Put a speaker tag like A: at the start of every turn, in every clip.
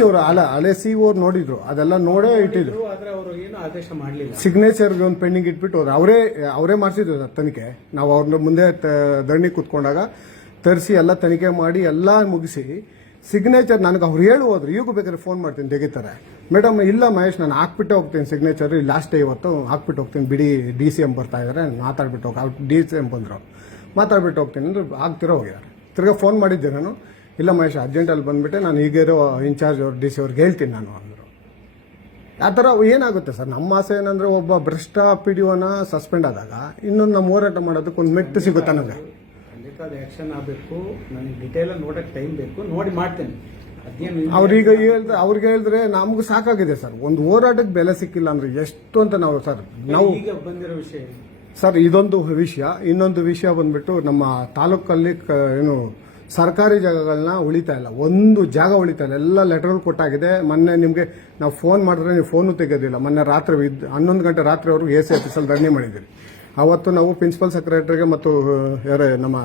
A: ಅವರು ಅಲ್ಲ ಹಳೆ ಸಿ ಅವ್ರು ನೋಡಿದ್ರು. ಅದೆಲ್ಲ ನೋಡೇ ಇಟ್ಟಿದ್ರು.
B: ಆದ್ರೆ ಅವರು ಏನು ಆದೇಶ ಮಾಡಲಿಲ್ಲ.
A: ಸಿಗ್ನೇಚರ್ಗೆ ಒಂದು ಪೆಂಡಿಂಗ್ ಇಟ್ಬಿಟ್ಟು ಹೋದ್ರು. ಅವರೇ ಅವರೇ ಮಾಡಿಸಿದ್ರು ಸರ್ ತನಿಖೆ. ನಾವು ಅವ್ರನ್ನ ಮುಂದೆ ದಣಿ ಧರಣಿ ಕೂತ್ಕೊಂಡಾಗ ತರಿಸಿ ಎಲ್ಲ ತನಿಖೆ ಮಾಡಿ ಎಲ್ಲ ಮುಗಿಸಿ ಸಿಗ್ನೇಚರ್ ನನಗೆ ಅವ್ರು ಹೇಳು ಹೋದ್ರು. ಈಗ ಬೇಕಾದ್ರೆ ಫೋನ್ ಮಾಡ್ತೀನಿ ತೆಗಿತಾರೆ. ಮೇಡಮ್ ಇಲ್ಲ ಮಹೇಶ್ ನಾನು ಹಾಕ್ಬಿಟ್ಟು ಹೋಗ್ತೀನಿ ಸಿಗ್ನೇಚರ್ ಲಾಸ್ಟ್ ಡೇ ಇವತ್ತು ಹಾಕ್ಬಿಟ್ಟು ಹೋಗ್ತೀನಿ. ಬಿಡಿ ಡಿ ಸಿ ಎಂ ಬರ್ತಾ ಇದ್ದಾರೆ ಮಾತಾಡ್ಬಿಟ್ಟು ಹೋಗಿ. ಡಿ ಸಿ ಎಂ ಬಂದರು. ಮಾತಾಡ್ಬಿಟ್ಟು ಹೋಗ್ತೀನಿ ಅಂದ್ರೆ ಆಗ್ತಿರೋ ಹೋಗಿದ್ದಾರೆ ತಿರ್ಗಾ ಫೋನ್ ಮಾಡಿದ್ದೆ ನಾನು. ಇಲ್ಲ ಮಹೇಶ್ ಅರ್ಜೆಂಟಲ್ಲಿ ಬಂದ್ಬಿಟ್ಟೆ ನಾನು ಈಗಿರೋ ಇನ್ಚಾರ್ಜ್ ಅವ್ರು ಡಿ ಸಿ ಅವ್ರಿಗೆ ಹೇಳ್ತೀನಿ ನಾನು ಅಂದರು. ಆ ಥರ ಏನಾಗುತ್ತೆ ಸರ್? ನಮ್ಮ ಆಸೆ ಏನಂದ್ರೆ ಒಬ್ಬ ಭ್ರಷ್ಟ ಪಿ ಡಿ ಒನ ಸಸ್ಪೆಂಡ್ ಆದಾಗ ಇನ್ನೊಂದು ನಮ್ಮ ಹೋರಾಟ ಮಾಡೋದಕ್ಕೆ ಒಂದು ಮೆಟ್ಟು ಸಿಗುತ್ತೆ ನನಗೆ
B: ಖಂಡಿತ ಆಕ್ಷನ್ ಆಗಬೇಕು. ನನಗೆ ಡಿಟೇಲ್ ನೋಡಕ್ಕೆ ಟೈಮ್ ಬೇಕು. ನೋಡಿ ಮಾಡ್ತೇನೆ.
A: ಅವ್ರೀಗ ಹೇಳಿದ್ರೆ ಅವ್ರಿಗೆ ಹೇಳಿದ್ರೆ ನಮ್ಗೆ ಸಾಕಾಗಿದೆ ಸರ್. ಒಂದು ಹೋರಾಟಕ್ಕೆ ಬೆಲೆ ಸಿಕ್ಕಿಲ್ಲ ಅಂದ್ರೆ ಎಷ್ಟು ಅಂತ ನಾವು ಸರ್ ನಾವು
B: ಈಗ ಬಂದಿರೋ ವಿಷಯ
A: ಸರ್ ಇದೊಂದು ವಿಷಯ. ಇನ್ನೊಂದು ವಿಷಯ ಬಂದ್ಬಿಟ್ಟು ನಮ್ಮ ತಾಲೂಕಲ್ಲಿ ಏನು ಸರ್ಕಾರಿ ಜಾಗಗಳನ್ನ ಉಳಿತಾ ಇಲ್ಲ. ಒಂದು ಜಾಗ ಉಳಿತಾ ಇಲ್ಲ. ಎಲ್ಲ ಲೆಟರ್ ಕೊಟ್ಟಾಗಿದೆ. ಮೊನ್ನೆ ನಿಮಗೆ ನಾವು ಫೋನ್ ಮಾಡಿದ್ರೆ ನೀವು ಫೋನು ತೆಗೆಯೋದಿಲ್ಲ ಮೊನ್ನೆ ರಾತ್ರಿ ಹನ್ನೊಂದು ಗಂಟೆ ರಾತ್ರಿವರೆಗೂ ಎ ಸಿ ಆಫೀಸಲ್ಲಿ ಧರಣಿ ಮಾಡಿದ್ದೀರಿ. ಅವತ್ತು ನಾವು ಪ್ರಿನ್ಸಿಪಲ್ ಸೆಕ್ರೆಟರಿಗೆ ಮತ್ತು ಯಾರೇ ನಮ್ಮ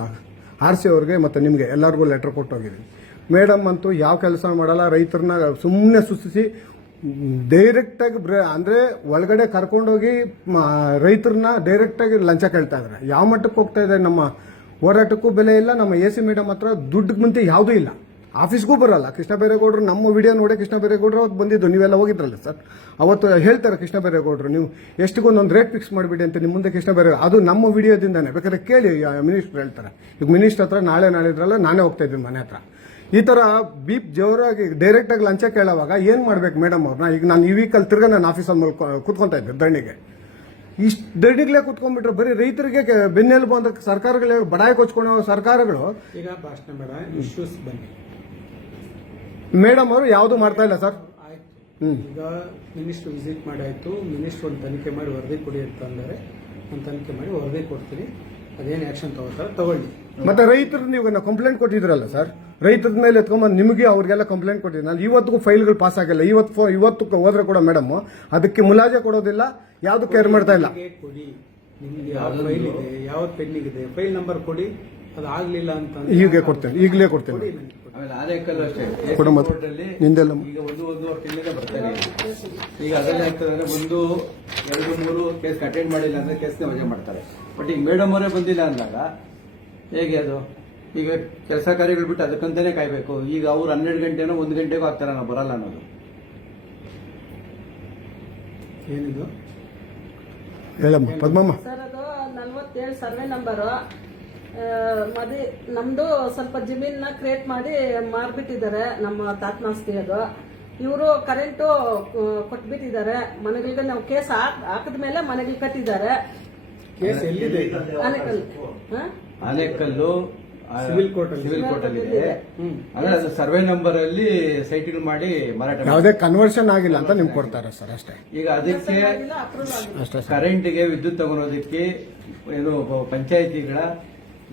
A: ಆರ್ ಸಿ ಅವ್ರಿಗೆ ಮತ್ತು ನಿಮಗೆ ಎಲ್ಲರಿಗೂ ಲೆಟರ್ ಕೊಟ್ಟೋಗಿದ್ದೀನಿ ಮೇಡಮ್ ಅಂತೂ ಯಾವ ಕೆಲಸ ಮಾಡಲ್ಲ. ರೈತರನ್ನ ಸುಮ್ಮನೆ ಸುಸ್ತಿಸಿ ಡೈರೆಕ್ಟಾಗಿ ಬ್ರ, ಅಂದರೆ ಒಳಗಡೆ ಕರ್ಕೊಂಡೋಗಿ ರೈತರನ್ನ ಡೈರೆಕ್ಟಾಗಿ ಲಂಚ ಕೇಳ್ತಾ ಇದ್ದಾರೆ. ಯಾವ ಮಟ್ಟಕ್ಕೆ ಹೋಗ್ತಾ ಇದೆ ನಮ್ಮ ಹೋರಾಟಕ್ಕೂ ಬೆಲೆ ಇಲ್ಲ, ನಮ್ಮ ಎ ಸಿ ಮೇಡಮ್ ಹತ್ರ ದುಡ್ಡು ಮುಂತೆ ಯಾವುದೂ ಇಲ್ಲ. ಆಫೀಸ್ಗೂ ಬರಲ್ಲ. ಕೃಷ್ಣ ಬೈರೇಗೌಡರು ನಮ್ಮ ವಿಡಿಯೋ ನೋಡೇ ಕೃಷ್ಣ ಬೈರೇಗೌಡರು ಅವತ್ತು ಬಂದಿದ್ದು. ನೀವೆಲ್ಲ ಹೋಗಿದ್ರಲ್ಲ ಸರ್? ಅವತ್ತು ಹೇಳ್ತಾರೆ ಕೃಷ್ಣ ಬೈರೇಗೌಡರು, ನೀವು ಎಷ್ಟಿಗೊಂದೊಂದು ರೇಟ್ ಫಿಕ್ಸ್ ಮಾಡಿಬಿಡಿ ಅಂತ ನಿಮ್ಮ ಮುಂದೆ ಕೃಷ್ಣ ಬೈರೇ ಅದು ನಮ್ಮ ವಿಡಿಯೋದಿಂದಾನೆ. ಬೇಕಾದ್ರೆ ಕೇಳಿ ಮಿನಿಸ್ಟರ್ ಹೇಳ್ತಾರೆ. ಈಗ ಮಿನಿಸ್ಟರ್ ಹತ್ರ ನಾಳೆ ನಾಳೆ ಇದ್ರಲ್ಲ ನಾನೇ ಹೋಗ್ತಾ ಇದ್ದೀನಿ ಮನೆ ಹತ್ರ. ಈ ಥರ ಬೀಪ್ ಜೋರಾಗಿ ಡೈರೆಕ್ಟಾಗಿ ಲಂಚ ಕೇಳೋವಾಗ ಏನು ಮಾಡ್ಬೇಕು ಮೇಡಮ್ ಅವ್ರನ್ನ? ಈಗ ನಾನು ಈ ವೀಕಲ್ಲಿ ತಿರ್ಗಾ ನಾನು ಆಫೀಸಲ್ಲಿ ಮಲ್ಕೊ, ಕೂತ್ಕೊತಾ ಇದ್ದೆ ದಂಡಿಗೆ ಇಷ್ಟು ದಂಡಿಗ್ಲೇ ಕುತ್ಕೊಂಡ್ಬಿಟ್ರೆ. ಬರೀ ರೈತರಿಗೆ ಬೆನ್ನೆಲುಬು ಅಂತ ಸರ್ಕಾರಗಳು ಬಡಾಯಿ ಕೊಚ್ಕೊಳ್ಳೋ ಸರ್ಕಾರಗಳು.
B: ಈಗ ಭಾಷಣ ಬೇಡ ಇಶ್ಯೂಸ್ ಬನ್ನಿ.
A: ಮೇಡಮ್ ಅವರು ಯಾವುದು ಮಾಡ್ತಾ ಇಲ್ಲ ಸರ್.
B: ಈಗ ಮಿನಿಸ್ಟರ್ ವಿಸಿಟ್ ಮಾಡಾಯ್ತು. ಮಿನಿಸ್ಟರ್ ಒಂದು ತನಿಖೆ ಮಾಡಿ ವರದಿ ಕೊಡಿ ಅಂತ ಅಂದರೆ ಒಂದು ತನಿಖೆ ಮಾಡಿ ವರದಿ ಕೊಡ್ತೀನಿ. ಅದೇನು ಆಕ್ಷನ್ ತಗೋತಾರೆ ತಗೊಳ್ಳಿ.
A: ಮತ್ತೆ ರೈತರು ನೀವು ಕಂಪ್ಲೇಂಟ್ ಕೊಟ್ಟಿದ್ರಲ್ಲ ಸರ್? ರೈತರ ಮೇಲೆ ಎತ್ಕೊಂಬಂದು ನಿಮಗೆ ಅವ್ರಿಗೆಲ್ಲ ಕಂಪ್ಲೇಂಟ್ ಕೊಟ್ಟಿದ್ದೀನಿ. ನಾನು ಇವತ್ತಿಗೂ ಫೈಲ್ಗಳು ಪಾಸ್ ಆಗಿಲ್ಲ. ಇವತ್ತು ಫೋ- ಇವತ್ತು ಹೋದ್ರೆ ಕೂಡ ಮೇಡಮ್ ಅದಕ್ಕೆ ಮುಲಾಜೆ ಕೊಡೋದಿಲ್ಲ ಯಾವ್ದು ಕೇರ್ ಮಾಡ್ತಾ ಇಲ್ಲ.
B: ನಿಮ್ಗೆ ಕೊಡಿ. ನಿಮ್ಗೆ ಯಾವ ಫೈಲ್ ಇದೆ ಯಾವ ಪೆಂಡಿಂಗ್ ಇದೆ ಫೈಲ್ ನಂಬರ್ ಕೊಡಿ. ಅದು ಆಗ್ಲಿಲ್ಲ ಅಂತ
A: ಹೀಗೆ ಕೊಡ್ತೇನೆ ಈಗಲೇ ಕೊಡ್ತೇನೆ.
C: ಕೋರ್ಟಲ್ಲಿ
A: ನಿಂದೆಲ್ಲ
C: ಈಗ ಒಂದು ಒಂದೂವರೆ ತಿಂಗಳಿಂದ ಬರ್ತಾರೆ ಈಗ. ಅದರಲ್ಲಿ ಆಗ್ತದೆ ಅಂದ್ರೆ ಒಂದು ಎರಡು ಮೂರು ಕೇಸ್ ಅಟೆಂಡ್ ಮಾಡಿಲ್ಲ ಅಂದ್ರೆ ಕೇಸ್ನ ವಜಾ ಮಾಡ್ತಾರೆ. ಬಟ್ ಈಗ ಮೇಡಮ್ ಅವರೇ ಬಂದಿಲ್ಲ ಅಂದಾಗ ಹೇಗೆ ಅದು? ಈಗ ಕೆಲಸ ಕಾರ್ಯಗಳು ಬಿಟ್ಟು ಅದಕ್ಕಂತಾನೆ ಕಾಯ್ಬೇಕು. ಈಗ ಅವ್ರು ಹನ್ನೆರಡು ಗಂಟೆನೋ ಒಂದು ಗಂಟೆಗೂ ಆಗ್ತಾರೆ ನಾವು ಬರಲ್ಲ ಅನ್ನೋದು.
B: ಏನಿದು?
A: ಹೇಳಮ್ಮ ಪದ್ಮಮ್ಮ.
D: ಸರ್ ಅದು ನಲ್ವತ್ತೇಳು ಸರ್ವೆ ನಂಬರು. ಮದಿ ನಮ್ದು ಸ್ವಲ್ಪ ಜಮೀನ ಕ್ರಿಯೇಟ್ ಮಾಡಿ ಮಾರ್ಬಿಟ್ಟಿದ್ದಾರೆ ನಮ್ಮ ತಾತ್ಮಾಸ್ತಿ ಅದು. ಇವರು ಕರೆಂಟು ಕೊಟ್ಬಿಟ್ಟಿದ್ದಾರೆ. ಮನೆಗಳಿಗೆ ನಾವು ಕೇಸ್ ಹಾಕಿದ ಮೇಲೆ ಮನೆಗಳು ಕಟ್ಟಿದ್ದಾರೆ.
B: ಕೇಸ್ ಎಲ್ಲಿದೆ
C: Anekal? Anekal
B: civil court
C: civil court ಅಲ್ಲಿ ಇದೆ. ಅಂದ್ರೆ ಅದು ಸರ್ವೆ ನಂಬರ್ ಅಲ್ಲಿ ಸೈಟ್ಗಳು ಮಾಡಿ ಮಾರಾಟ ಮಾಡಿ
A: ಯಾವುದೇ ಕನ್ವರ್ಷನ್ ಆಗಿಲ್ಲ ಅಂತ ನಿಮ್ಗೆ ಕೊಡ್ತಾರೆ ಸರ್ ಅಷ್ಟೇ.
C: ಈಗ ಅದಕ್ಕೆ
A: ಅಷ್ಟೇ ಸರ್.
C: ಕರೆಂಟ್ಗೆ ವಿದ್ಯುತ್ ತಗೊಳೋದಕ್ಕೆ ಏನು ಪಂಚಾಯತಿಗಳ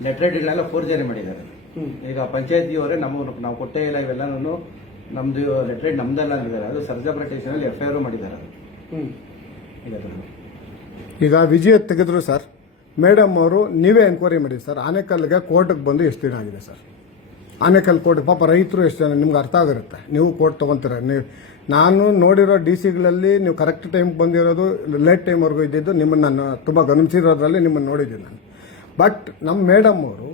C: ಲೆಟರ್ಗಳೆಲ್ಲ ಫೋರ್ಜರಿ ಮಾಡಿದ್ದಾರೆ. ಈಗ ಪಂಚಾಯತಿಯವರೇ ನಮ್ಮ ನಾವು ಕೊಟ್ಟೇ ಇಲ್ಲ ಇವೆಲ್ಲನೂ ನಮ್ದು ಲೆಟರ್ ನಮ್ದಲ್ಲ ಅಂದಿದ್ದಾರೆ. ಅದು ಸರ್ಜಾಪುರ ಸ್ಟೇಷನ್ ಅಲ್ಲಿ ಎಫ್ ಐ ಆರ್ ಮಾಡಿದ್ದಾರೆ. ಅದು ಈಗ ಅದನ್ನು
A: ಈಗ ವಿಜಯ ತೆಗೆದ್ರು ಸರ್ ಮೇಡಮ್ ಅವರು ನೀವೇ ಎನ್ಕ್ವೈರಿ ಮಾಡಿ ಸರ್. ಆನೆಕಲ್ಗೆ ಕೋರ್ಟ್ಗೆ ಬಂದು ಎಷ್ಟು ದಿನ ಆಗಿದೆ ಸರ್? ಆನೆಕಲ್ ಕೋರ್ಟ್ ಪಾಪ ರೈತರು ಎಷ್ಟು ಜನ, ನಿಮ್ಗೆ ಅರ್ಥ ಆಗಿರುತ್ತೆ ನೀವು ಕೋರ್ಟ್ ತೊಗೊತೀರ. ನೀವು, ನಾನು ನೋಡಿರೋ ಡಿ ಸಿಗಳಲ್ಲಿ ನೀವು ಕರೆಕ್ಟ್ ಟೈಮ್ ಬಂದಿರೋದು ಲೇಟ್ ಟೈಮ್ವರೆಗೂ ಇದ್ದಿದ್ದು ನಿಮ್ಮನ್ನು ನಾನು ತುಂಬ ಗಮನಿಸಿರೋದ್ರಲ್ಲಿ ನಿಮ್ಮನ್ನು ನೋಡಿದ್ದೀನಿ ನಾನು. ಬಟ್ ನಮ್ಮ ಮೇಡಮ್ ಅವರು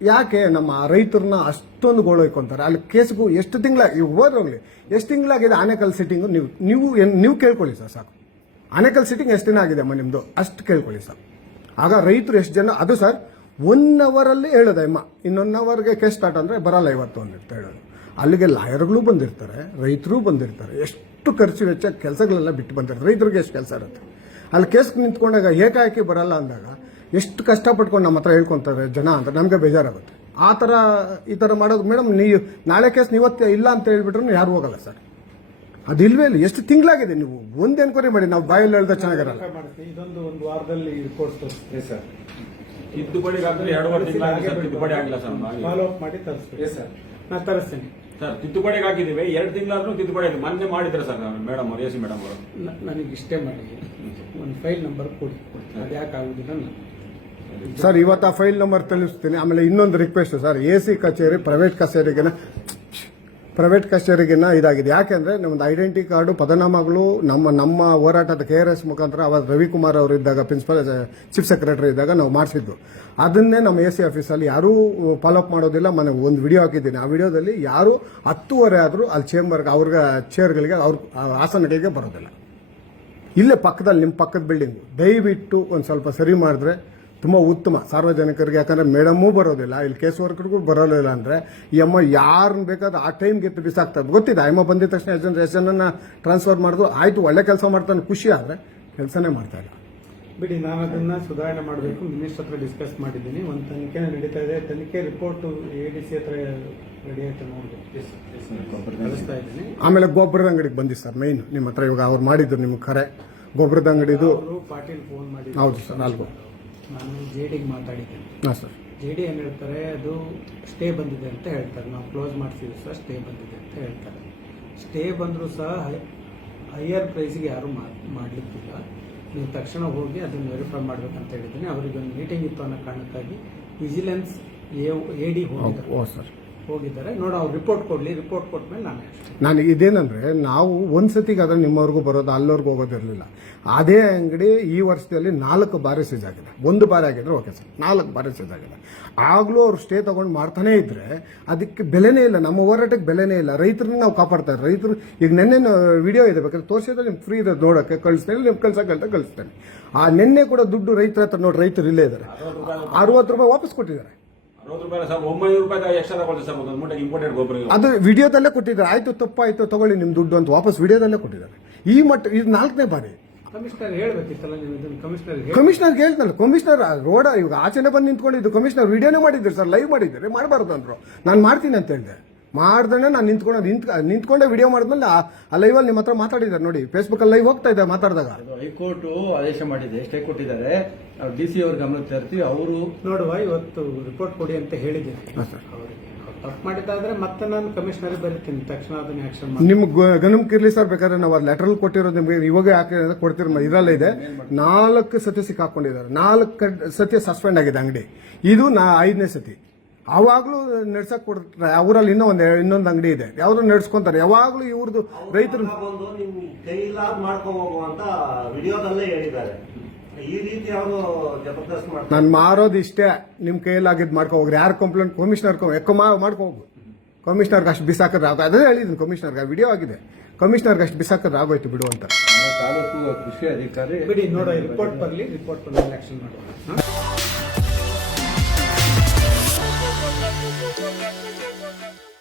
A: ಯಾಕೆ ನಮ್ಮ ರೈತರನ್ನ ಅಷ್ಟೊಂದು ಗೋಳೊಯ್ಕೊಂತಾರೆ ಅಲ್ಲಿ ಕೇಸ್ಗೂ ಎಷ್ಟು ತಿಂಗಳ ಹೋದ್ರಲ್ಲಿ ಎಷ್ಟು ತಿಂಗಳಾಗಿದೆ ಆನೆಕಲ್ ಸಿಟ್ಟಿಂಗು ನೀವು ನೀವು ನೀವು ಕೇಳ್ಕೊಳ್ಳಿ ಸರ್, ಸಾಕು. ಆನೆಕಲ್ ಸಿಟ್ಟಿಂಗ್ ಎಷ್ಟು ದಿನ ಆಗಿದೆ ಅಮ್ಮ ನಿಮ್ಮದು ಅಷ್ಟು ಕೇಳ್ಕೊಳ್ಳಿ ಸರ್. ಆಗ ರೈತರು ಎಷ್ಟು ಜನ ಅದು ಸರ್ ಒನ್ ಅವರಲ್ಲಿ ಹೇಳೋದು ಅಮ್ಮ ಇನ್ನೊನ್ ಅವರ್ಗೆ ಕೇಸ್ ಸ್ಟಾರ್ಟ್ ಅಂದರೆ ಬರಲ್ಲ ಇವತ್ತು ಅಂತ ಹೇಳೋದು ಅಲ್ಲಿಗೆ ಲಾಯರ್ಗಳು ಬಂದಿರ್ತಾರೆ, ರೈತರು ಬಂದಿರ್ತಾರೆ. ಎಷ್ಟು ಖರ್ಚು ವೆಚ್ಚ ಕೆಲಸಗಳೆಲ್ಲ ಬಿಟ್ಟು ಬಂದಿರ್ತಾರೆ. ರೈತರಿಗೆ ಎಷ್ಟು ಕೆಲಸ ಇರುತ್ತೆ? ಅಲ್ಲಿ ಕೇಸ್ಗೆ ನಿಂತ್ಕೊಂಡಾಗ ಏಕಾಏಕಿ ಬರಲ್ಲ ಅಂದಾಗ ಎಷ್ಟು ಕಷ್ಟಪಟ್ಕೊಂಡು ನಮ್ಮ ಹತ್ರ ಹೇಳ್ಕೊಂತಾರೆ ಜನ ಅಂತ ನಮಗೆ ಬೇಜಾರಾಗುತ್ತೆ. ಆ ಥರ ಈ ಥರ ಮಾಡೋದು, ಮೇಡಮ್ ನೀವು ನಾಳೆ ಕೇಸ್ ನೀವತ್ತೆ ಇಲ್ಲ ಅಂತ ಹೇಳ್ಬಿಟ್ರು ಯಾರು ಹೋಗಲ್ಲ ಸರ್. ಅದಿಲ್ವೇ ಇಲ್ಲ ಎಷ್ಟು ತಿಂಗಳಾಗಿದೆ ನೀವು? ಒಂದು ಎನ್ಕ್ವೈರಿ ಮಾಡಿ ನಾವು ಬಾಯಲ್ಲಿ ಹೇಳ್ದ ಚೆನ್ನಾಗಿರಲ್ಲ.
B: ಮಾಡ್ತೀನಿ ಇದೊಂದು ಒಂದು ವಾರದಲ್ಲಿ ರಿಪೋರ್ಟ್ ತೋರಿಸ್ತೀನಿ ಸರ್
E: ತಿದ್ದುಪಡಿಗಾದ್ರೆ ಎರಡೂವರೆ ತಿಂಗಳಾಗಿದೆ ಸರ್ ತಿದ್ದುಪಡಿ ಆಗಿಲ್ಲ ಸರ್ ನಮ್ಗೆ.
B: ಫಾಲೋ ಅಪ್ ಮಾಡಿ ತರಿಸ್ತೀನಿ ಸರ್ ನಾನು ತರಿಸ್ತೀನಿ.
E: ಸರ್ ತಿದ್ದುಪಡಿಗೆ ಹಾಕಿದ್ದೀವಿ. ಎರಡು ತಿಂಗಳಾದ್ರೂ ತಿದ್ದುಪಡಿ ಆಗಿದೆ ಮೊನ್ನೆ ಮಾಡಿದ್ರೆ ಸರ್ ಮೇಡಮ್ ಅವರು ಎ ಸಿ ಮೇಡಮ್ ಅವರು.
B: ನನಗೆ ಇಷ್ಟೇ ಮಾಡಿ. ಒಂದು ಫೈಲ್ ನಂಬರ್ ಕೊಡಿ. ಅದು ಯಾಕೆ ಆಗುದಿಲ್ಲ ನಾನು
A: ಸರ್ ಇವತ್ತು ಆ ಫೈಲ್ ನಂಬರ್ ತಿಳಿಸ್ತೀನಿ ಆಮೇಲೆ ಇನ್ನೊಂದು ರಿಕ್ವೆಸ್ಟ್ ಸರ್ ಎ ಸಿ ಕಚೇರಿ ಪ್ರೈವೇಟ್ ಕಚೇರಿಗೆ ಪ್ರೈವೇಟ್ ಕಚೇರಿಗಿನ್ನ ಇದಾಗಿದೆ. ಯಾಕೆಂದ್ರೆ ನಮ್ಮದು ಐಡೆಂಟಿ ಕಾರ್ಡು, ಪದನಾಮಗಳು, ನಮ್ಮ ನಮ್ಮ ಹೋರಾಟದ ಕೆ ಆರ್ ಎಸ್ ಮುಖಾಂತರ ಅವಾಗ ರವಿಕುಮಾರ್ ಅವರು ಇದ್ದಾಗ ಪ್ರಿನ್ಸಿಪಲ್ ಚೀಫ್ ಸೆಕ್ರೆಟರಿ ಇದ್ದಾಗ ನಾವು ಮಾಡಿಸಿದ್ದು. ಅದನ್ನೇ ನಮ್ಮ ಎ ಸಿ ಆಫೀಸಲ್ಲಿ ಯಾರೂ ಫಾಲೋಅಪ್ ಮಾಡೋದಿಲ್ಲ. ಮನೆ ಒಂದು ವಿಡಿಯೋ ಹಾಕಿದ್ದೀನಿ. ಆ ವಿಡಿಯೋದಲ್ಲಿ ಯಾರು ಹತ್ತುವರೆ ಆದರೂ ಅಲ್ಲಿ ಚೇಂಬರ್ಗೆ ಅವ್ರಿಗೆ ಚೇರ್ಗಳಿಗೆ ಅವ್ರ ಆಸನಗಳಿಗೆ ಬರೋದಿಲ್ಲ. ಇಲ್ಲೇ ಪಕ್ಕದಲ್ಲಿ ನಿಮ್ಮ ಪಕ್ಕದ ಬಿಲ್ಡಿಂಗು ದಯವಿಟ್ಟು ಒಂದು ಸ್ವಲ್ಪ ಸರಿ ಮಾಡಿದ್ರೆ ತುಂಬ ಉತ್ತಮ. ಸಾರ್ವಜನಿಕರಿಗೆ ಯಾಕಂದ್ರೆ ಮೇಡಮೂ ಬರೋದಿಲ್ಲ ಇಲ್ಲಿ ಕೇಸ್ ವರ್ಕರ್ಗೂ ಬರೋದಿಲ್ಲ ಅಂದ್ರೆ ಈ ಅಮ್ಮ ಯಾರನ್ನ ಬೇಕಾದ್ರೆ ಆ ಟೈಮ್ಗೆ ಎತ್ತು ಬಿಸಾಕ್ತದೆ ಗೊತ್ತಿದೆ ಅಮ್ಮ ಬಂದಿದ ತಕ್ಷಣ ಎಷ್ಟು ಜನ ಎಷ್ಟು ಜನನ ಟ್ರಾನ್ಸ್ಫರ್ ಮಾಡಿದ್ರು ಆಯ್ತು ಒಳ್ಳೆ ಕೆಲಸ ಮಾಡ್ತಾನೆ ಖುಷಿ ಆದರೆ ಕೆಲಸನೇ ಮಾಡ್ತಾ ಇಲ್ಲ.
B: ಬಿಡಿ ನಾನು ಅದನ್ನ ಸುಧಾರಣೆ ಮಾಡಬೇಕು. ಮಿನಿಸ್ಟರ್ ಹತ್ರ ಡಿಸ್ಕಸ್ ಮಾಡಿದ್ದೀನಿ. ಒಂದು ತನಿಖೆ ನಡೀತಾ ಇದೆ. ತನಿಖೆ ರಿಪೋರ್ಟ್ ಎ ಡಿ ಸಿ ಹತ್ರ ರೆಡಿ ಆಯ್ತು ನೋಡ್ಬೇಕು.
A: ಆಮೇಲೆ ಗೊಬ್ಬರದ ಅಂಗಡಿಗೆ ಬಂದಿ ಸರ್ ಮೈನ್ ನಿಮ್ಮ ಹತ್ರ ಇವಾಗ ಅವ್ರು ಮಾಡಿದ್ರು ನಿಮ್ಗೆ ಕರೆ. ಗೊಬ್ಬರದ ಅಂಗಡಿದು
B: ಪಾಟೀಲ್ ಫೋನ್ ಮಾಡಿ
A: ಹೌದು ಸರ್ ನಾಲ್ಕು.
B: ನಾನು ಜೆ ಡಿಗೆ ಮಾತಾಡಿದ್ದೇನೆ.
A: ಹಾಂ ಸರ್.
B: ಜೆ ಡಿ ಏನು ಹೇಳ್ತಾರೆ ಅದು ಸ್ಟೇ ಬಂದಿದೆ ಅಂತ ಹೇಳ್ತಾರೆ. ನಾವು ಕ್ಲೋಸ್ ಮಾಡ್ತೀವಿ ಸರ್ ಸ್ಟೇ ಬಂದಿದೆ ಅಂತ ಹೇಳ್ತಾರೆ. ಸ್ಟೇ ಬಂದರೂ ಸಹ ಹೈಯರ್ ಪ್ರೈಸಿಗೆ ಯಾರೂ ಮಾಡಲಿಕ್ಕಿಲ್ಲ. ನೀವು ತಕ್ಷಣ ಹೋಗಿ ಅದನ್ನು ವೆರಿಫೈ ಮಾಡ್ಬೇಕಂತ ಹೇಳಿದ್ದೀನಿ. ಅವರಿಗೆ ಒಂದು ಮೀಟಿಂಗ್ ಇತ್ತು ಅನ್ನೋ ಕಾರಣಕ್ಕಾಗಿ ವಿಜಿಲೆನ್ಸ್ ಎ ಡಿ ಹೋಗಿದ್ದಾರೆ.
A: ಸರ್.
B: ಹೋಗಿದ್ದಾರೆ. ನೋಡು ಅವ್ರು ರಿಪೋರ್ಟ್ ಕೊಡಲಿ ರಿಪೋರ್ಟ್ ಕೊಟ್ಮೇಲೆ ನಾನು ನಾನು
A: ನನಗೆ ಇದೇನಂದ್ರೆ ನಾವು ಒಂದು ಸತಿಗೆ ಅದ್ರ ನಿಮ್ಮವ್ರಿಗೂ ಬರೋದು ಅಲ್ಲವ್ರಿಗೂ ಹೋಗೋದಿರಲಿಲ್ಲ ಅದೇ ಅಂಗಡಿ ಈ ವರ್ಷದಲ್ಲಿ ನಾಲ್ಕು ಬಾರಿ ಸೀಜ್ ಆಗಿದೆ. ಒಂದು ಬಾರಿ ಆಗಿದ್ರೆ ಓಕೆ ಸರ್ ನಾಲ್ಕು ಬಾರಿ ಸೀಜ್ ಆಗಿದೆ. ಆಗ್ಲೂ ಅವ್ರು ಸ್ಟೇ ತಗೊಂಡು ಮಾಡ್ತಾನೆ ಇದ್ರೆ ಅದಕ್ಕೆ ಬೆಲೆನೇ ಇಲ್ಲ. ನಮ್ಮ ಹೋರಾಟಕ್ಕೆ ಬೆಲೆನೇ ಇಲ್ಲ. ರೈತರನ್ನ ನಾವು ಕಾಪಾಡ್ತಾರೆ. ರೈತರು ಈಗ ನೆನ್ನೆ ವಿಡಿಯೋ ಇದೆ ಬೇಕಾದ್ರೆ ತೋರಿಸಿದ್ರೆ ನಿಮ್ಗೆ ಫ್ರೀ ಇದೆ ನೋಡೋಕೆ ಕಳಿಸ್ತೇನೆ ನಿಮ್ಗೆ ಕಳ್ಸಕ್ಕೆ ಅಂತ ಕಳಿಸ್ತೇನೆ. ಆ ನಿನ್ನೆ ಕೂಡ ದುಡ್ಡು ರೈತರ ಹತ್ರ ನೋಡಿ ರೈತರು ಇಲ್ಲೇ ಇದ್ದಾರೆ ಅರವತ್ತು ರೂಪಾಯಿ ವಾಪಸ್ ಕೊಟ್ಟಿದ್ದಾರೆ.
E: ಅರವತ್ತು ರೂಪಾಯಿ ಸರ್ ಒಂಬೈನೂರು ರೂಪಾಯಿ ಎಕ್ಸ್ಟ್ರಾ ತಗೊಳ್ತೀವಿ ಸರ್ ಒಂದು ಮೂಟೆ ಇಂಪೋರ್ಟೆಡ್ ಗೊಬ್ಬರ
A: ಅದು ವಿಡಿಯೋದಲ್ಲೇ ಕೊಟ್ಟಿದ್ದಾರೆ. ಆಯ್ತು ತಪ್ಪಾಯ್ತು ತಗೊಳ್ಳಿ ನಿಮ್ ದುಡ್ಡು ಅಂತ ವಾಪಸ್ ವಿಡಿಯೋದಲ್ಲೇ ಕೊಟ್ಟಿದ್ದಾರೆ. ಈ ಮಟ್ಟ ಇದು ನಾಲ್ಕನೇ ಬಾರಿ.
B: ಕಮಿಷನರ್ ಹೇಳ್ಬೇಕಿತ್ತಲ್ಲ ನೀವು ಇದನ್ನು? ಕಮಿಷನರ್
A: ಕಮಿಷನರ್ ಹೇಳ್ತಾನೆ ಕಮಿಷನರ್ ರೋಡ ಇವಾಗ ಆಚೆನೆ ಬಂದು ನಿಂತ್ಕೊಂಡಿದ್ದು. ಕಮಿಷನರ್ ವಿಡಿಯೋನೇ ಮಾಡಿದ್ರು ಸರ್ ಲೈವ್ ಮಾಡಿದ್ದಾರೆ. ಮಾಡಬಾರ್ದು ಅಂದ್ರು. ನಾನು ಮಾಡ್ತೀನಿ ಅಂತ ಹೇಳಿದೆ. ಮಾಡ್ದೇ ನಾನು ನಿಂತ್ಕೊಂಡು ನಿಂತ್ ನಿಂತ್ಕೊಂಡೆ ವಿಡಿಯೋ ಮಾಡಿದ್ಮೇಲೆ ಆ- ಆ ಲೈವಲ್ಲಿ ನಿಮ್ಮ ಹತ್ರ ಮಾತಾಡಿದ್ದಾರೆ ನೋಡಿ. ಫೇಸ್ಬುಕ್ ಅಲ್ಲಿ ಲೈವ್ ಹೋಗ್ತಾ ಇದೆ ಮಾತಾಡಿದಾಗ.
C: ಅದು ಹೈಕೋರ್ಟ್ ಆದೇಶ ಮಾಡಿದೆ. ಸ್ಟೇ ಕೊಟ್ಟಿದ್ದಾರೆ ನಾವು ಡಿ ಸಿ ಅವ್ರ ಗಮನಕ್ಕೆ ತರ್ತೀವಿ. ಅವರು
B: ನೋಡುವ ಇವತ್ತು ರಿಪೋರ್ಟ್ ಕೊಡಿ ಅಂತ ಹೇಳಿದ್ದೀನಿ.
A: ಹಾಂ ಸರ್.
B: ಅವರಿಗೆ ಅವ್ರು ತಪ್ಪು ಮಾಡಿದ್ದಾದ್ರೆ ಮತ್ತೆ ನಾನು ಕಮಿಷನರ್ ಬರೀತೀನಿ. ತಕ್ಷಣ ಅದನ್ನ ಆಕ್ಷನ್ ಮಾಡಿ.
A: ನಿಮ್ಗೆ ಗಮನಕ್ಕೆ ಇರ್ಲಿ ಸರ್ ಬೇಕಾದ್ರೆ ನಾವು ಲೆಟರ್ ಕೊಟ್ಟಿರೋದು ನಿಮಗೆ ಇವಾಗ ಯಾಕೆ ಕೊಡ್ತಿರೋ ಇದರಲ್ಲೇ ಇದೆ. ನಾಲ್ಕು ಸತಿ ಸಿಕ್ಕಾಕೊಂಡಿದ್ದಾರೆ. ನಾಲ್ಕು ಸತಿ ಸಸ್ಪೆಂಡ್ ಆಗಿದೆ ಅಂಗಡಿ. ಇದು ನಾ ಐದನೇ ಸತಿ. ಅವಾಗ್ಲೂ ನಡ್ಸಕ್ ಕೊಡ್ತಾರೆ ಅವರಲ್ಲಿ ಇನ್ನೂ ಒಂದು ಇನ್ನೊಂದು ಅಂಗಡಿ ಇದೆ. ಯಾವ್ದು ನಡ್ಸ್ಕೊಂತಾರೆ. ಯಾವಾಗಲೂ ಇವ್ರದ್ದು ರೈತರು
F: ಬಂದು ನಿಮ್ ಕೈಲಾದ ಮಾಡ್ಕೊ ಅಂತ ವಿಡಿಯೋದಲ್ಲೇ ಹೇಳಿದ್ದಾರೆ. ಈ ರೀತಿ ಅವರು ಜಬರ್ದಸ್ತ್ ಮಾಡ್ತಾರೆ.
A: ನಾನು ಮಾರೋದು ಇಷ್ಟೇ. ನಿಮ್ಮ ಕೈಯಲ್ಲಾಗಿದ್ದು ಮಾಡ್ಕೊ ಹೋಗ್ರಿ. ಯಾರು ಕಂಪ್ಲೇಂಟ್ ಕಮಿಷನರ್ ಎಕ್ಕೋ ಮಾಡ್ಕೊ ಹೋಗು. ಕಮಿಷನರ್ಗೆ ಅಷ್ಟು ಬಿಸಾಕಿದ್ರೆ ಆಗ ಅದೇ ಹೇಳಿದ್ದೀನಿ ಕಮಿಷನರ್ಗೆ ವಿಡಿಯೋ ಆಗಿದೆ. ಕಮಿಷನರ್ಗೆ ಅಷ್ಟು ಬಿಸಾಕಿದ್ರೆ ಆಗೋಯ್ತು ಬಿಡು ಅಂತ.
C: ತಾಲೂಕು ಕೃಷಿ ಅಧಿಕಾರಿ
B: ಬಿಡಿ ನೋಡ ರಿಪೋರ್ಟ್ ಬರಲಿ. ರಿಪೋರ್ಟ್ ಬಂದ ಆಕ್ಷನ್ ಮಾಡುವ ಹ?